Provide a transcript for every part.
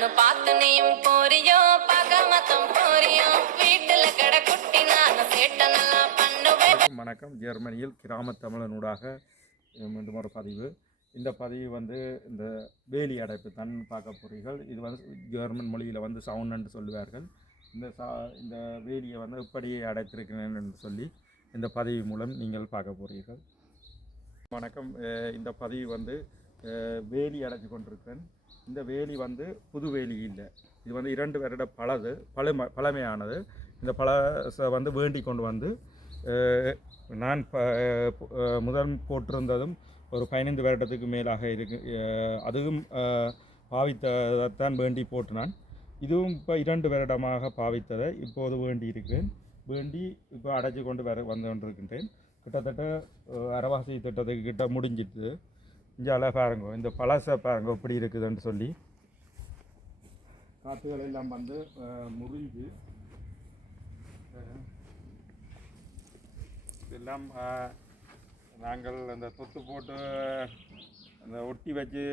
நானும் பார்த்து போறியோ பகமத்தம் போறியோ வீட்டுல கடை குட்டி நானும் சேட்டை நல்லா பண்ணுவேன். வணக்கம் ஜெர்மனியில் கிராமத்தமிழனூடாக மீண்டும் ஒரு பதிவு. இந்த பதிவு வந்து இந்த வேலி அடைப்பு தன் பார்க்க போறீர்கள். இது வந்து ஜெர்மன் மொழியில் வந்து சவுண்ட் என்று சொல்லுவார்கள். இந்த சா இந்த வேலியை வந்து இப்படியே அடைத்திருக்கிறேன் என்று சொல்லி இந்த பதிவு மூலம் நீங்கள் பார்க்க போகிறீர்கள் வணக்கம். இந்த பதிவு வந்து வேலி அடைச்சு கொண்டிருக்கிறேன். இந்த வேலி வந்து புது வேலி இல்லை. இது வந்து இரண்டு வருட பழது பழமை பழமையானது. இந்த பழசை வந்து வேண்டி கொண்டு வந்து நான் ப முதன் முதல் போட்டிருந்ததும் ஒரு பதினைந்து வருடத்துக்கு மேலாக இருக்கு அதுவும் பாவித்ததைத்தான் வேண்டி போட்டு நான் இதுவும் இப்போ இரண்டு வருடமாக பாவித்ததை இப்போது வேண்டி இருக்கிறேன். வேண்டி இப்போ அடைச்சி கொண்டு வர வந்து கொண்டிருக்கின்றேன். கிட்டத்தட்ட அரவாசி திட்டத்துக்கு கிட்ட முடிஞ்சிட்டு இஞ்சால பாருங்க இந்த பழசை பாருங்க எப்படி இருக்குதுன்னு சொல்லி. காற்றுகள் எல்லாம் வந்து முறிஞ்சு. இதெல்லாம் நாங்கள் அந்த தொத்து போட்டு அந்த ஒட்டி வச்சு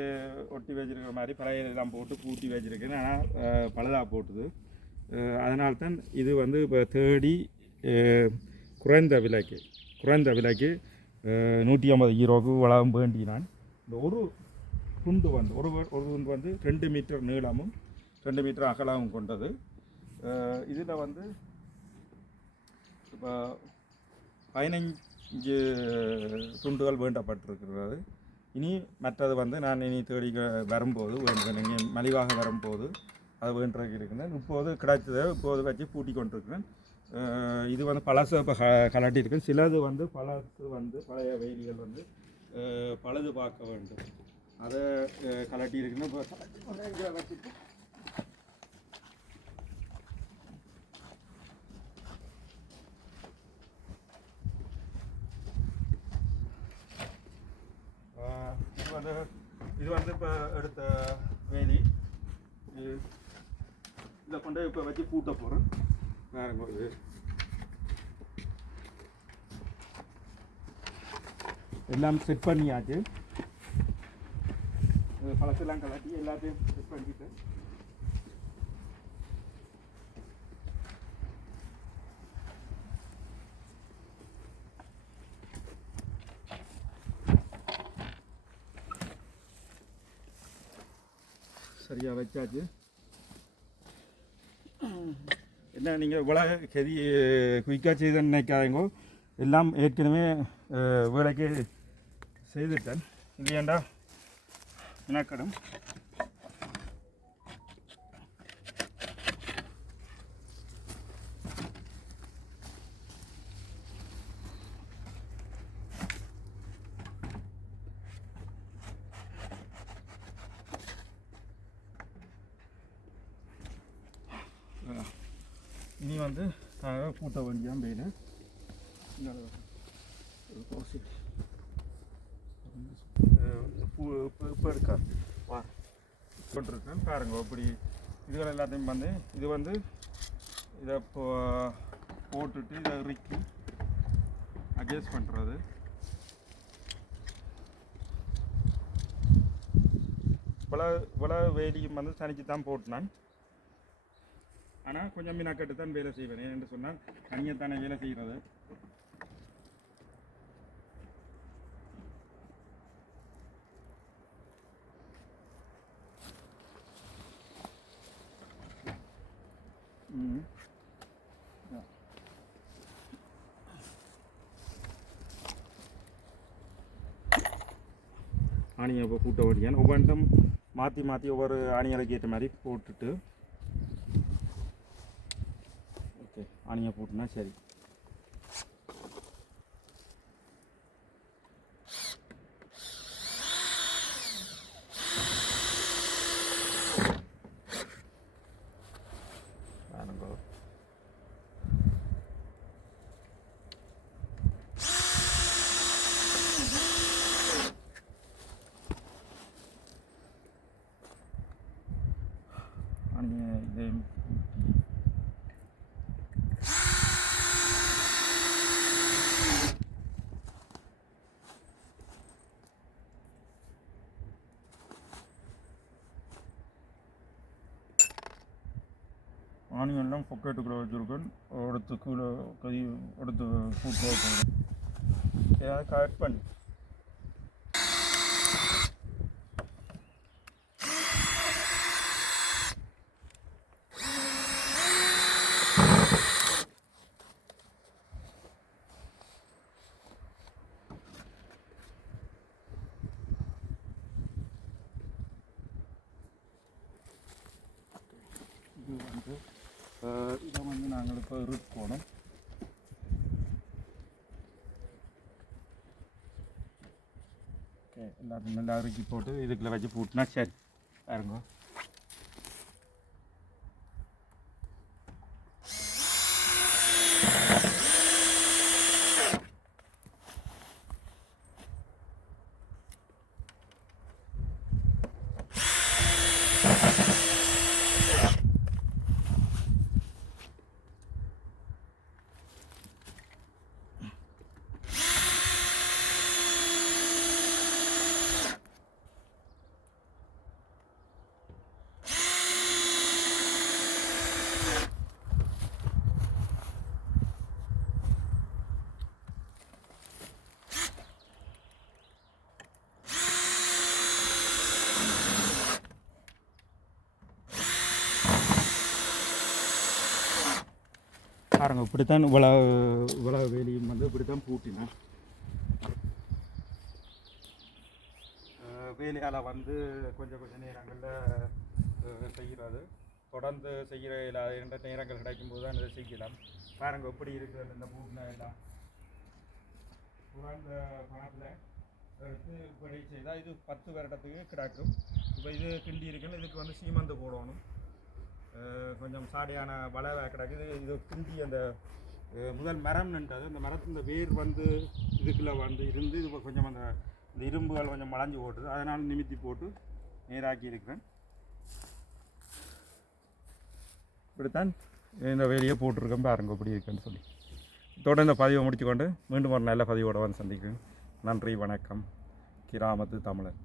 ஒட்டி வச்சிருக்கிற மாதிரி பழையெல்லாம் போட்டு பூட்டி வச்சிருக்கேன். ஆனால் பழுதாக போட்டுது. அதனால்தான் இது வந்து இப்போ தேடி குறைந்த விலைக்கு குறைந்த விலைக்கு நூற்றி ஐம்பது ஈரோவுக்கு வளம் வேண்டி நான் இந்த ஒரு துண்டு வந்து ஒரு ஒரு துண்டு வந்து ரெண்டு மீட்டர் நீளமும் ரெண்டு மீட்டர் அகலமும் கொண்டது. இதில் வந்து இப்போ பதினைஞ்சு துண்டுகள் வேண்டப்பட்டிருக்கிறது. இனி மற்றது வந்து நான் இனி தேடி வரும்போது வேண்டுகிறேன் நீங்கள் மலிவாக வரும்போது அது வேண்டதுக்கு இருக்கிறேன் இப்போது கிடைச்சதை இப்போது வச்சு பூட்டி கொண்டிருக்கிறேன். இது வந்து பழசு இப்போ க கலட்டியிருக்கேன். சிலது வந்து பழசு வந்து பழைய வேலிகள் வந்து பழுது பார்க்க வேண்டும். அதை அஹ் கலட்டியிருக்குன்னு இப்போ கலட்டி கொண்டு வச்சுட்டு. இது வந்து இது வந்து இப்போ எடுத்த வேலி. இது- இதை கொண்டு இப்போ வச்சு பூட்ட போகிறேன் வேறுங்க எல்லாம் செட் பண்ணியாச்சு இது பழசெல்லாம் கலட்டி எல்லாத்தையும் செட் பண்ணிட்டு சரியாக வச்சாச்சு என்ன நீங்கள் இவ்வளோ கெதி குயிக்காக செய்தேன்னு நினைக்காதீங்க எல்லாம் ஏற்கனவே அஹ், வேலைக்கு செய்துட்டேன். இல்லையாண்டா எனக்கடும் இனி வந்து நாங்கள் கூட்ட வேண்டியான் பெயின் இப்போ இருக்காது வா சொல்லிருக்கேன் பாருங்க இப்படி இதுகள் எல்லாத்தையும் வந்து இது வந்து இதை இப்போ போட்டுட்டு இதை இறுக்கி அட்ஜஸ்ட் பண்ணுறது இவ்வளோ இவ்வளோ வேலியும் வந்து தனிச்சு தான் போட்டினான். ஆனால் கொஞ்சம் மீனாக்கட்டு தான் வேலை செய்வேன் ஏன்னு சொன்னால் தனியாக தானே வேலை செய்கிறது. ஆணியை இப்போ கூட்ட வேண்டியான் ஒவ்வொன்றும் மாற்றி மாற்றி ஒவ்வொரு ஆணிகளுக்கு ஏற்ற மாதிரி போட்டுட்டு ஓகே ஆணியை போட்டுனா சரி பாருங்க. ஆணியை இதையும் பூட்டி ஆனியன்லாம் பொக்கெட்டுக்குள்ளே வச்சுருக்கேன். எடுத்து கீழே கை எடுத்து கூட்டு ஏதாவது கட் பண்ணி இது வந்து அஹ், இதை வந்து நாங்கள் இப்போ இருக்கணும் ஓகே எல்லாத்தையும் நல்லா இறுக்கி போட்டு இதுக்குள்ள வச்சு பூட்டினா சரி பாருங்க பாருங்க இப்படித்தான் உல உலக வேலியும் வந்து இப்படித்தான் பூட்டினேன் வேலையால் வந்து கொஞ்சம் கொஞ்சம் நேரங்களில் செய்கிறது தொடர்ந்து செய்கிற இல்லாத நேரங்கள் கிடைக்கும்போது தான் இதை செய்யலாம். பாருங்க எப்படி இருக்குது இந்த பூட்டின எல்லாம். குறைந்த பணத்தில் எடுத்து இப்படி செய்தால் இது பத்து வருடத்துக்கு கிடக்கும். இப்போ இது கிண்டி இருக்குன்னு இதுக்கு வந்து சீமந்து போடணும். கொஞ்சம் சாடியான வலை கிடக்குது. இது கிண்டி அந்த முதல் மரம் நின்றது. அந்த மரத்தின் வேர் வந்து இதுக்குள்ளே வந்து இருந்து இது கொஞ்சம் அந்த இந்த இரும்புகள் கொஞ்சம் மலைஞ்சு போட்டுது அதனால் நிமித்தி போட்டு நேராக்கி இருக்கிறேன். இப்படித்தான் இந்த வேலையை போட்டிருக்கேன் பாருங்க இப்படி இருக்குன்னு சொல்லி. இதோட இந்த பதிவை முடிச்சுக்கொண்டு மீண்டும் ஒரு நல்ல பதிவோட வந்து சந்திக்கிறேன். நன்றி வணக்கம். கிராமத்து தமிழன்